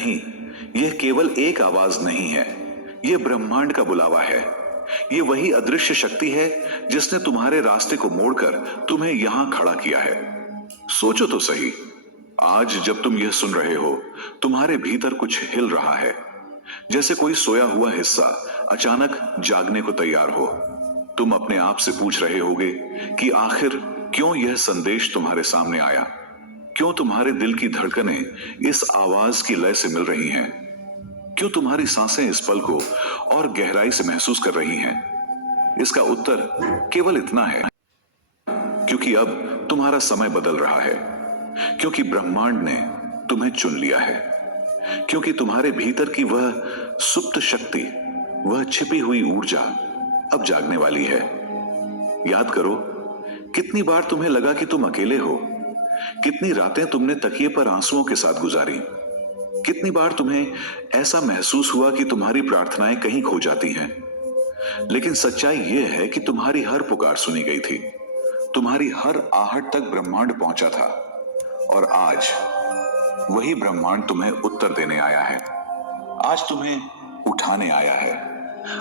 नहीं, यह केवल एक आवाज नहीं है, यह ब्रह्मांड का बुलावा है। ये वही अदृश्य शक्ति है जिसने तुम्हारे रास्ते को मोड़कर तुम्हें यहां खड़ा किया है। सोचो तो सही, आज जब तुम यह सुन रहे हो, तुम्हारे भीतर कुछ हिल रहा है, जैसे कोई सोया हुआ हिस्सा अचानक जागने को तैयार हो। तुम अपने आप से पूछ रहे होगे कि आखिर क्यों यह संदेश तुम्हारे सामने आया, क्यों तुम्हारे दिल की धड़कनें इस आवाज की लय से मिल रही हैं, क्यों तुम्हारी सांसें इस पल को और गहराई से महसूस कर रही हैं। इसका उत्तर केवल इतना है, क्योंकि अब तुम्हारा समय बदल रहा है, क्योंकि ब्रह्मांड ने तुम्हें चुन लिया है, क्योंकि तुम्हारे भीतर की वह सुप्त शक्ति, वह छिपी हुई ऊर्जा अब जागने वाली है। याद करो, कितनी बार तुम्हें लगा कि तुम अकेले हो, कितनी रातें तुमने तकिए पर आंसुओं के साथ गुजारी, कितनी बार तुम्हें ऐसा महसूस हुआ कि तुम्हारी प्रार्थनाएं कहीं खो जाती हैं। लेकिन सच्चाई यह है कि तुम्हारी हर पुकार सुनी गई थी, तुम्हारी हर आहट तक ब्रह्मांड पहुंचा था, और आज वही ब्रह्मांड तुम्हें उत्तर देने आया है। आज तुम्हें उठाने आया है,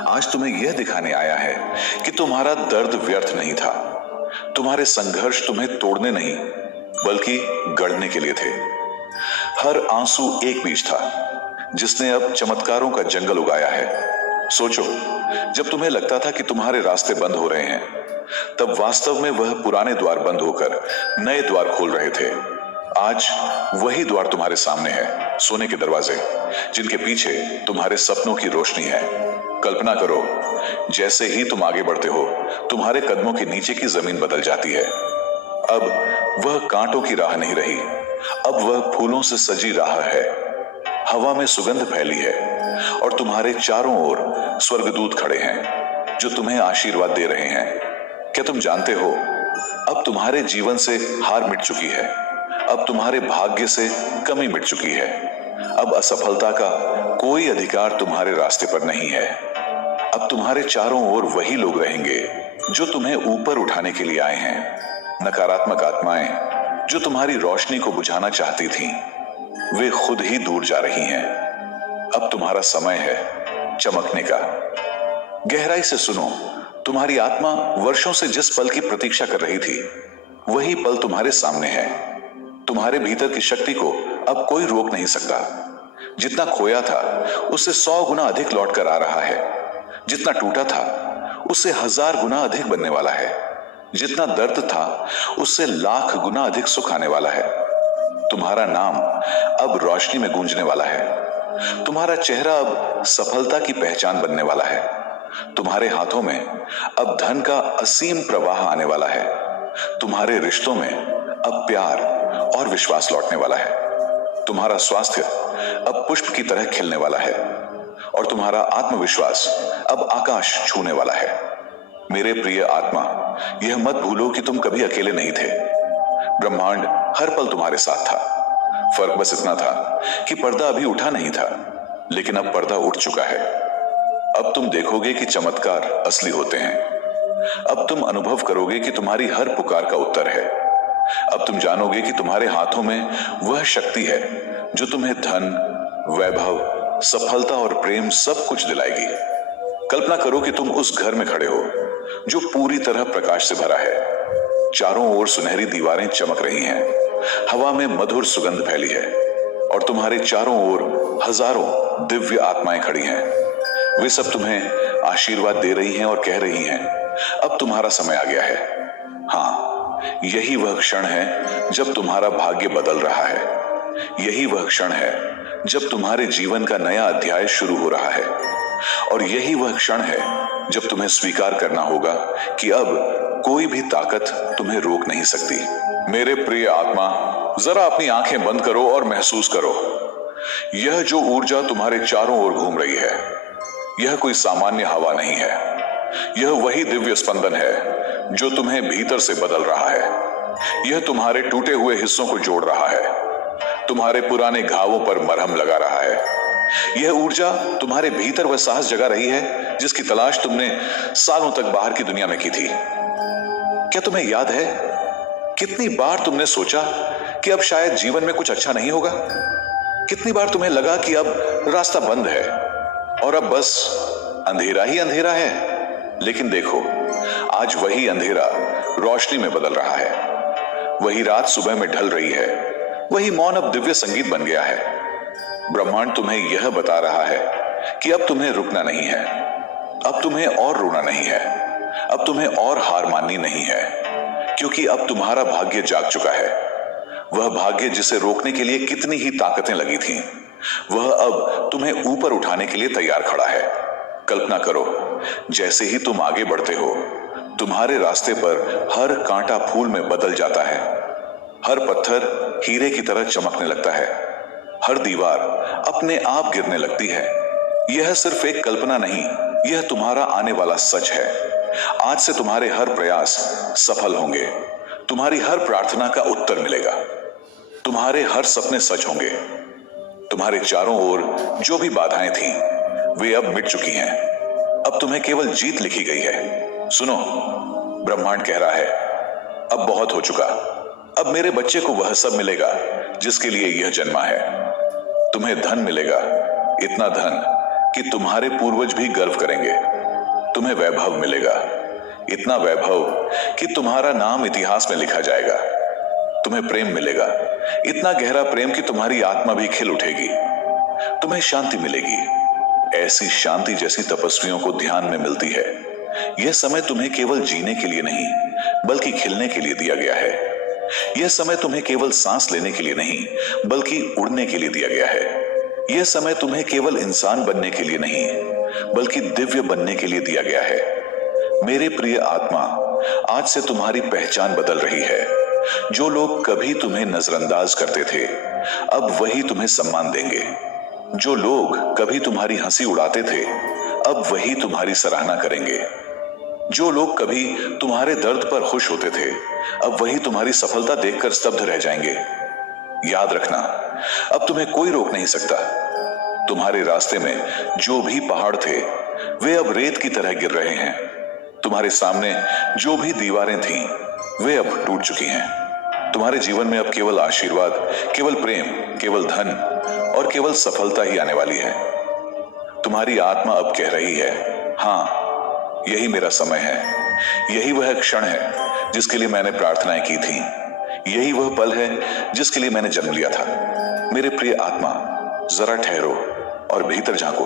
आज तुम्हें यह दिखाने आया है कि तुम्हारा दर्द व्यर्थ नहीं था, तुम्हारे संघर्ष तुम्हें तोड़ने नहीं बल्कि गढ़ने के लिए थे। हर आंसू एक बीज था जिसने अब चमत्कारों का जंगल उगाया है। सोचो, जब तुम्हें लगता था कि तुम्हारे रास्ते बंद हो रहे हैं, तब वास्तव में वह पुराने द्वार बंद होकर नए द्वार खोल रहे थे। आज वही द्वार तुम्हारे सामने है, सोने के दरवाजे, जिनके पीछे तुम्हारे सपनों की रोशनी है। कल्पना करो, जैसे ही तुम आगे बढ़ते हो, तुम्हारे कदमों के नीचे की जमीन बदल जाती है। अब वह कांटों की राह नहीं रही, अब वह फूलों से सजी राह है। हवा में सुगंध फैली है और तुम्हारे चारों ओर स्वर्गदूत खड़े हैं जो तुम्हें आशीर्वाद दे रहे हैं। क्या तुम जानते हो, अब तुम्हारे जीवन से हार मिट चुकी है, अब तुम्हारे भाग्य से कमी मिट चुकी है। अब असफलता का कोई अधिकार तुम्हारे रास्ते पर नहीं है। अब तुम्हारे चारों ओर वही लोग रहेंगे जो तुम्हें ऊपर उठाने के लिए आए हैं। नकारात्मक आत्माएं जो तुम्हारी रोशनी को बुझाना चाहती थीं, वे खुद ही दूर जा रही हैं। अब तुम्हारा समय है चमकने का। गहराई से सुनो, तुम्हारी आत्मा वर्षों से जिस पल की प्रतीक्षा कर रही थी, वही पल तुम्हारे सामने है। तुम्हारे भीतर की शक्ति को अब कोई रोक नहीं सकता। जितना खोया था उससे 100 गुना अधिक लौट कर आ रहा है। जितना टूटा था उससे 1000 गुना अधिक बनने वाला है। जितना दर्द था उससे लाख गुना अधिक सुख आने वाला है। तुम्हारा नाम अब रोशनी में गूंजने वाला है। तुम्हारा चेहरा अब सफलता की पहचान बनने वाला है। तुम्हारे हाथों में अब धन का असीम प्रवाह आने वाला है। तुम्हारे रिश्तों में अब प्यार और विश्वास लौटने वाला है। तुम्हारा स्वास्थ्य अब पुष्प की तरह खिलने वाला है और तुम्हारा आत्मविश्वास अब आकाश छूने वाला है। मेरे प्रिय आत्मा, यह मत भूलो कि तुम कभी अकेले नहीं थे। ब्रह्मांड हर पल तुम्हारे साथ था। फर्क बस इतना था कि पर्दा अभी उठा नहीं था, लेकिन अब पर्दा उठ चुका है। अब तुम देखोगे कि चमत्कार असली होते हैं। अब तुम अनुभव करोगे कि तुम्हारी हर पुकार का उत्तर है। अब तुम जानोगे कि तुम्हारे हाथों में वह शक्ति है जो तुम्हें धन, वैभव, सफलता और प्रेम सब कुछ दिलाएगी। कल्पना करो कि तुम उस घर में खड़े हो जो पूरी तरह प्रकाश से भरा है। चारों ओर सुनहरी दीवारें चमक रही हैं, हवा में मधुर सुगंध फैली है और तुम्हारे चारों ओर हजारों दिव्य आत्माएं खड़ी हैं। वे सब तुम्हें आशीर्वाद दे रही हैं और कह रही हैं, अब तुम्हारा समय आ गया है। हाँ, यही वह क्षण है जब तुम्हारा भाग्य बदल रहा है। यही वह क्षण है जब तुम्हारे जीवन का नया अध्याय शुरू हो रहा है। और यही वह क्षण है जब तुम्हें स्वीकार करना होगा कि अब कोई भी ताकत तुम्हें रोक नहीं सकती। मेरे प्रिय आत्मा, जरा अपनी आंखें बंद करो और महसूस करो। यह जो ऊर्जा तुम्हारे चारों ओर घूम रही है, यह कोई सामान्य हवा नहीं है। यह वही दिव्य स्पंदन है जो तुम्हें भीतर से बदल रहा है। यह तुम्हारे टूटे हुए हिस्सों को जोड़ रहा है, तुम्हारे पुराने घावों पर मरहम लगा रहा है। यह ऊर्जा तुम्हारे भीतर वह साहस जगा रही है जिसकी तलाश तुमने सालों तक बाहर की दुनिया में की थी। क्या तुम्हें याद है कितनी बार तुमने सोचा कि अब शायद जीवन में कुछ अच्छा नहीं होगा? कितनी बार तुम्हें लगा कि अब रास्ता बंद है और अब बस अंधेरा ही अंधेरा है। लेकिन देखो, आज वही अंधेरा रोशनी में बदल रहा है, वही रात सुबह में ढल रही है, वही मौन अब दिव्य संगीत बन गया है। ब्रह्मांड तुम्हें यह बता रहा है कि अब तुम्हें रुकना नहीं है, अब तुम्हें और रोना नहीं है, अब तुम्हें और हार माननी नहीं है, क्योंकि अब तुम्हारा भाग्य जाग चुका है। वह भाग्य जिसे रोकने के लिए कितनी ही ताकतें लगी थीं, वह अब तुम्हें ऊपर उठाने के लिए तैयार खड़ा है। कल्पना करो, जैसे ही तुम आगे बढ़ते हो, तुम्हारे रास्ते पर हर कांटा फूल में बदल जाता है, हर पत्थर हीरे की तरह चमकने लगता है, हर दीवार अपने आप गिरने लगती है। यह सिर्फ एक कल्पना नहीं, यह तुम्हारा आने वाला सच है। आज से तुम्हारे हर प्रयास सफल होंगे, तुम्हारी हर प्रार्थना का उत्तर मिलेगा, तुम्हारे हर सपने सच होंगे। तुम्हारे चारों ओर जो भी बाधाएं थीं, वे अब मिट चुकी हैं। अब तुम्हें केवल जीत लिखी गई है। सुनो, ब्रह्मांड कह रहा है, अब बहुत हो चुका। अब मेरे बच्चे को वह सब मिलेगा जिसके लिए यह जन्मा है। तुम्हें धन मिलेगा, इतना धन कि तुम्हारे पूर्वज भी गर्व करेंगे। तुम्हें वैभव मिलेगा, इतना वैभव कि तुम्हारा नाम इतिहास में लिखा जाएगा। तुम्हें प्रेम मिलेगा, इतना गहरा प्रेम कि तुम्हारी आत्मा भी खिल उठेगी। तुम्हें शांति मिलेगी, ऐसी शांति जैसी तपस्वियों को ध्यान में मिलती है। यह समय तुम्हें केवल जीने के लिए नहीं, बल्कि खिलने के लिए दिया गया है। यह समय तुम्हें केवल सांस लेने के लिए नहीं, बल्कि उड़ने के लिए दिया गया है। यह समय तुम्हें केवल इंसान बनने के लिए नहीं, बल्कि दिव्य बनने के लिए दिया गया है। मेरे प्रिय आत्मा, आज से तुम्हारी पहचान बदल रही है। जो लोग कभी तुम्हें नजरअंदाज करते थे, अब वही तुम्हें सम्मान देंगे। जो लोग कभी तुम्हारी हंसी उड़ाते थे, अब वही तुम्हारी सराहना करेंगे। जो लोग कभी तुम्हारे दर्द पर खुश होते थे, अब वही तुम्हारी सफलता देखकर स्तब्ध रह जाएंगे। याद रखना, अब तुम्हें कोई रोक नहीं सकता। तुम्हारे रास्ते में जो भी पहाड़ थे, वे अब रेत की तरह गिर रहे हैं। तुम्हारे सामने जो भी दीवारें थीं, वे अब टूट चुकी हैं। तुम्हारे जीवन में अब केवल आशीर्वाद, केवल प्रेम, केवल धन और केवल सफलता ही आने वाली है। तुम्हारी आत्मा अब कह रही है, हाँ, यही मेरा समय है। यही वह क्षण है जिसके लिए मैंने प्रार्थनाएं की थी। यही वह पल है जिसके लिए मैंने जन्म लिया था। मेरे प्रिय आत्मा, जरा ठहरो और भीतर झांको।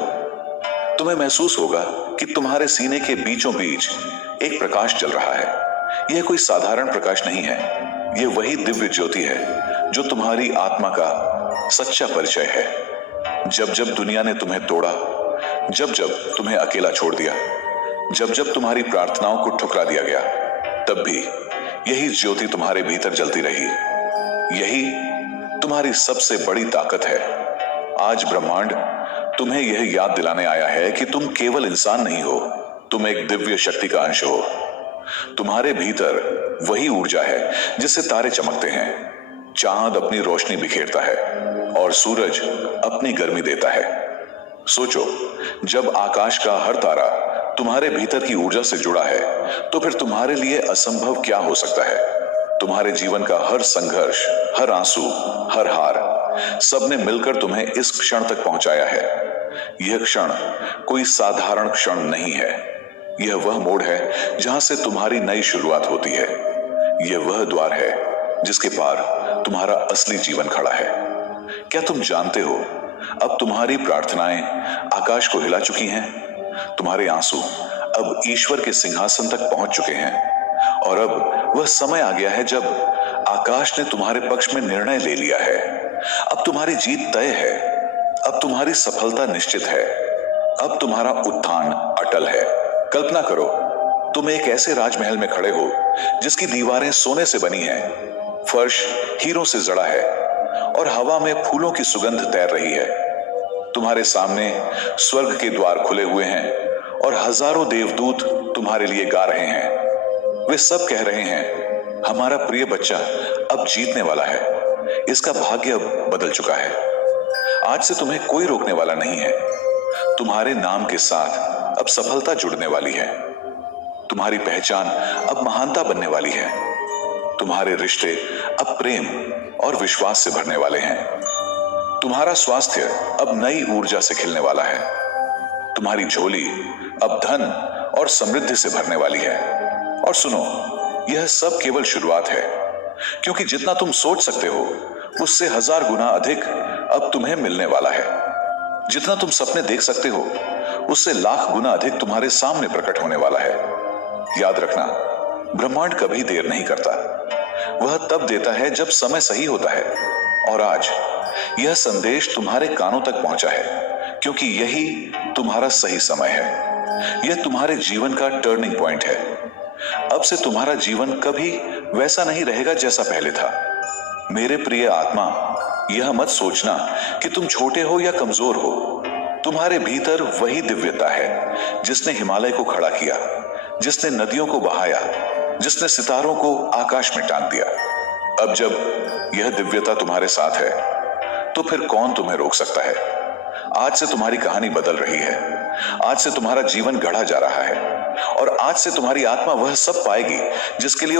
तुम्हें महसूस होगा कि तुम्हारे सीने के बीचों बीच एक प्रकाश जल रहा है। यह कोई साधारण प्रकाश नहीं है, यह वही दिव्य ज्योति है जो तुम्हारी आत्मा का सच्चा परिचय है। जब जब दुनिया ने तुम्हें तोड़ा, जब जब तुम्हें अकेला छोड़ दिया, जब जब तुम्हारी प्रार्थनाओं को ठुकरा दिया गया, तब भी यही ज्योति तुम्हारे भीतर जलती रही। यही तुम्हारी सबसे बड़ी ताकत है। आज ब्रह्मांड तुम्हें यह याद दिलाने आया है कि तुम केवल इंसान नहीं हो, तुम एक दिव्य शक्ति का अंश हो। तुम्हारे भीतर वही ऊर्जा है जिससे तारे चमकते हैं, चांद अपनी रोशनी बिखेरता है और सूरज अपनी गर्मी देता है। सोचो, जब आकाश का हर तारा तुम्हारे भीतर की ऊर्जा से जुड़ा है, तो फिर तुम्हारे लिए असंभव क्या हो सकता है। तुम्हारे जीवन का हर संघर्ष, हर आंसू, हर हार, सबने मिलकर तुम्हें इस क्षण तक पहुंचाया है। यह क्षण कोई साधारण क्षण नहीं है। यह वह मोड़ है जहां से तुम्हारी नई शुरुआत होती है। यह वह द्वार है जिसके पार तुम्हारा असली जीवन खड़ा है। क्या तुम जानते हो, अब तुम्हारी प्रार्थनाएं आकाश को हिला चुकी हैं। तुम्हारे आंसू अब ईश्वर के सिंहासन तक पहुंच चुके हैं और अब वह समय आ गया है जब आकाश ने तुम्हारे पक्ष में निर्णय ले लिया है। अब तुम्हारी जीत तय है, अब तुम्हारी सफलता निश्चित है, अब तुम्हारा उत्थान अटल है। कल्पना करो, तुम एक ऐसे राजमहल में खड़े हो जिसकी दीवारें सोने से बनी हैं, फर्श हीरों से जड़ा है और हवा में फूलों की सुगंध तैर रही है। तुम्हारे सामने स्वर्ग के द्वार खुले हुए हैं और हजारों देवदूत तुम्हारे लिए गा रहे हैं। वे सब कह रहे हैं, हमारा प्रिय बच्चा अब जीतने वाला है, इसका भाग्य अब बदल चुका है। आज से तुम्हें कोई रोकने वाला नहीं है। तुम्हारे नाम के साथ अब सफलता जुड़ने वाली है। तुम्हारी पहचान अब महानता बनने वाली है। तुम्हारे रिश्ते अब प्रेम और विश्वास से भरने वाले हैं। तुम्हारा स्वास्थ्य अब नई ऊर्जा से खिलने वाला है। तुम्हारी झोली अब धन और समृद्धि से भरने वाली है। और सुनो, यह सब केवल शुरुआत है, क्योंकि जितना तुम सोच सकते हो उससे 1000 गुना अधिक अब तुम्हें मिलने वाला है। जितना तुम सपने देख सकते हो उससे लाख गुना अधिक तुम्हारे सामने प्रकट होने वाला है। याद रखना, ब्रह्मांड कभी देर नहीं करता। वह तब देता है जब समय सही होता है। और आज यह संदेश तुम्हारे कानों तक पहुंचा है, क्योंकि यही तुम्हारा सही समय है। यह तुम्हारे जीवन का टर्निंग पॉइंट है। अब से तुम्हारा जीवन कभी वैसा नहीं रहेगा जैसा पहले था। मेरे प्रिय आत्मा, यह मत सोचना कि तुम छोटे हो या कमजोर हो। तुम्हारे भीतर वही दिव्यता है जिसने हिमालय को खड़ा किया, जिसने नदियों को बहाया, जिसने सितारों को आकाश में टांग दिया। अब जब यह दिव्यता तुम्हारे साथ है तो फिर कौन तुम्हें रोक सकता है। आज से तुम्हारी कहानी बदल रही है। आज से तुम्हारा जीवन गढ़ा जा रहा है। और आज से तुम्हारी आत्मा वह सब पाएगी जिसके लिए